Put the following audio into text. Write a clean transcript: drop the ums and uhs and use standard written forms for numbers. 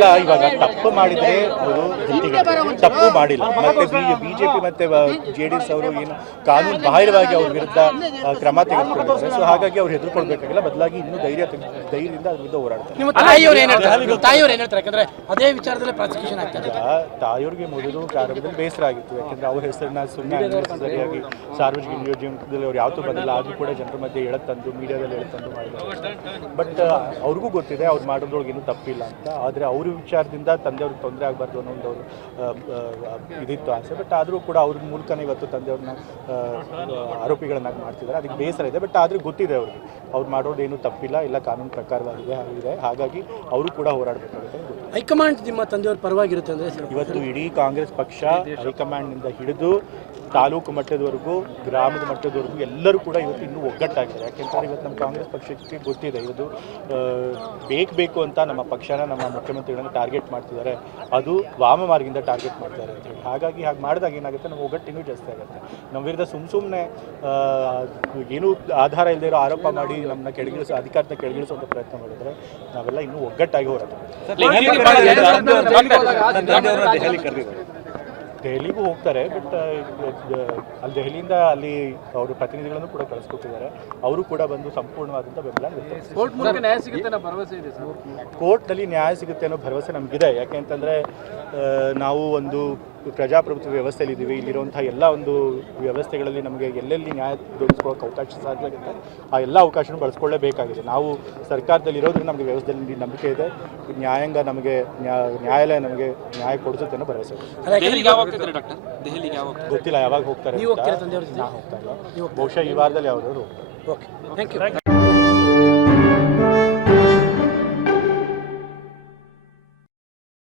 ಅಲ್ಲ, ಇವಾಗ ತಪ್ಪು ಮಾಡಿದ್ರೆ ಅವರು ತಪ್ಪು ಮಾಡಿಲ್ಲ. ಮತ್ತೆ ಬಿಜೆಪಿ ಮತ್ತೆ JDS ಅವರು ಏನು ಕಾನೂನು ಬಾಹಿರವಾಗಿ ಅವ್ರ ವಿರುದ್ಧ ಕ್ರಮ ತೆಗೆದುಕೊಂಡಿದ್ದಾರೆ. ಸೊ ಹಾಗಾಗಿ ಅವ್ರು ಹೆದರ್ಕೊಳ್ಬೇಕಾಗಿಲ್ಲ, ಬದಲಾಗಿ ಇನ್ನೂ ಧೈರ್ಯದಿಂದ ಅದ್ರ ವಿರುದ್ಧ ಹೋರಾಡ್ತಾರೆ. ಅದೇ ವಿಚಾರದಲ್ಲಿ ಪ್ರಾಸಿಕ್ಯೂಷನ್ ಆಗ್ತಾರೆ. ತಾಯಿಯವ್ರಿಗೆ ಮೊದಲು ಪ್ರಾರಂಭದಲ್ಲಿ ಬೇಸರ ಆಗಿತ್ತು, ಯಾಕಂದ್ರೆ ಅವ್ರ ಹೆಸರನ್ನ ಸುಮ್ಮನೆ ಸರಿಯಾಗಿ ಸಾರ್ವಜನಿಕ ಜೀವನದಲ್ಲಿ ಅವ್ರು ಯಾವತ್ತೂ ಬಂದಿಲ್ಲ, ಆದರೂ ಕೂಡ ಜನರ ಮಧ್ಯೆ ಎಳತಂದು ಮೀಡಿಯಾದಲ್ಲಿ ಎಳತಂದು ಮಾಡಿದ್ದಾರೆ. ಬಟ್ ಅವ್ರಿಗೂ ಗೊತ್ತಿದೆ ಅವ್ರು ಮಾಡೋದ್ರೊಳಗೆ ಏನೂ ತಪ್ಪಿಲ್ಲ ಅಂತ. ಆದರೆ ಅವ್ರ ವಿಚಾರದಿಂದ ತಂದೆಯವ್ರಿಗೆ ತೊಂದರೆ ಆಗಬಾರ್ದು ಅನ್ನೋ ಒಂದು ಅವರು ಇದಿತ್ತು ಆಸೆ. ಬಟ್ ಆದರೂ ಕೂಡ ಅವ್ರ ಮೂಲಕನೇ ಇವತ್ತು ತಂದೆಯವ್ರನ್ನ ಆರೋಪಿಗಳನ್ನಾಗಿ ಮಾಡ್ತಿದ್ದಾರೆ. ಅದಕ್ಕೆ ಬೇಸರ ಇದೆ. ಬಟ್ ಆದರೆ ಗೊತ್ತಿದೆ ಅವ್ರಿಗೆ ಅವ್ರು ಮಾಡೋದೇನು ತಪ್ಪಿಲ್ಲ, ಇಲ್ಲ ಕಾನೂನು ಪ್ರಕಾರವಾಗಿದೆ. ಹಾಗಾಗಿ ಅವರು ಕೂಡ ಹೋರಾಡಬೇಕಾಗುತ್ತೆ. ಹೈಕಮಾಂಡ್ ನಿಮ್ಮ ತಂದೆಯವ್ರ ಪರವಾಗಿರುತ್ತೆ ಅಂದರೆ ಇವತ್ತು ಇಡೀ ಕಾಂಗ್ರೆಸ್ ಪಕ್ಷ ಹೈಕಮಾಂಡ್ನಿಂದ ಹಿಡಿದು ತಾಲೂಕು ಮಟ್ಟದವರೆಗೂ ಗ್ರಾಮದ ಮಟ್ಟದವರೆಗೂ ಎಲ್ಲರೂ ಕೂಡ ಇವತ್ತು ಇನ್ನೂ ಒಗ್ಗಟ್ಟಾಗಿದ್ದಾರೆ. ಯಾಕೆಂತಂದರೆ ಇವತ್ತು ನಮ್ಮ ಕಾಂಗ್ರೆಸ್ ಪಕ್ಷಕ್ಕೆ ಗೊತ್ತಿದೆ ಇವತ್ತು ಬೇಕು ಅಂತ ನಮ್ಮ ಪಕ್ಷನ ನಮ್ಮ ಮುಖ್ಯಮಂತ್ರಿಗಳನ್ನು ಟಾರ್ಗೆಟ್ ಮಾಡ್ತಿದ್ದಾರೆ, ಅದು ವಾಮ ಮಾರ್ಗದಿಂದ ಟಾರ್ಗೆಟ್ ಮಾಡ್ತಾರೆ ಅಂತ ಹೇಳಿ. ಹಾಗಾಗಿ ಹಾಗೆ ಮಾಡಿದಾಗ ಏನಾಗುತ್ತೆ, ನಮ್ಮ ಒಗ್ಗಟ್ಟು ಇನ್ನೂ ಜಾಸ್ತಿ ಆಗುತ್ತೆ. ನಮ್ಮ ವಿರುದ್ಧ ಸುಮ್ಮನೆ ಏನೂ ಆಧಾರ ಇಲ್ಲದೆ ಇರೋ ಆರೋಪ ಮಾಡಿ ನಮ್ಮನ್ನ ಅಧಿಕಾರನ ಕೆಳಗಿಳಿಸುವಂಥ ಪ್ರಯತ್ನ ಮಾಡಿದರೆ ನಾವೆಲ್ಲ ಇನ್ನೂ ಒಗ್ಗಟ್ಟಾಗಿ ಹೋರಾಡ್ತೀವಿ. ದೆಹಲಿಗೂ ಹೋಗ್ತಾರೆ. ಬಟ್ ಅಲ್ಲಿ ದೆಹಲಿಯಿಂದ ಅಲ್ಲಿ ಅವರು ಪ್ರತಿನಿಧಿಗಳನ್ನು ಕೂಡ ಕಳಿಸ್ಕೊಟ್ಟಿದ್ದಾರೆ. ಅವರು ಕೂಡ ಬಂದು ಸಂಪೂರ್ಣವಾದಂಥ ಬೆಂಬಲ ನೀಡ್ತಾರೆ. ಕೋರ್ಟ್ನಲ್ಲಿ ನ್ಯಾಯ ಸಿಗುತ್ತೆ ಅನ್ನೋ ಭರವಸೆ ನಮಗಿದೆ. ಯಾಕೆಂತಂದರೆ ನಾವು ಒಂದು ಪ್ರಜಾಪ್ರಭುತ್ವ ವ್ಯವಸ್ಥೆಯಲ್ಲಿ ಇದ್ದೀವಿ. ಇಲ್ಲಿರುವಂಥ ಎಲ್ಲ ಒಂದು ವ್ಯವಸ್ಥೆಗಳಲ್ಲಿ ನಮಗೆ ಎಲ್ಲೆಲ್ಲಿ ನ್ಯಾಯ ದೊರಕಿಸ್ಕೊಳ್ಳೋಕೆ ಅವಕಾಶ ಸಾಧ್ಯ ಆಗುತ್ತೆ ಆ ಎಲ್ಲ ಅವಕಾಶನೂ ಬಳಸ್ಕೊಳ್ಳೇಬೇಕಾಗಿದೆ. ನಾವು ಸರ್ಕಾರದಲ್ಲಿ ಇರೋದ್ರಿಂದ ನಮಗೆ ವ್ಯವಸ್ಥೆಯಲ್ಲಿ ನಂಬಿಕೆ ಇದೆ. ನ್ಯಾಯಾಂಗ ನಮಗೆ ನ್ಯಾಯಾಲಯ ನಮಗೆ ನ್ಯಾಯ ಕೊಡಿಸುತ್ತೆ ಅನ್ನೋ ಭರವಸೆ ಗೊತ್ತಿಲ್ಲ ಯಾವಾಗ ಹೋಗ್ತಾರೆ. ನಾ ಹೋಗ್ತಾ ಇಲ್ಲ, ಬಹುಶಃ ಈ ವಾರದಲ್ಲಿ ಯಾವ್ದಾದ್ರು. Okay, thank you.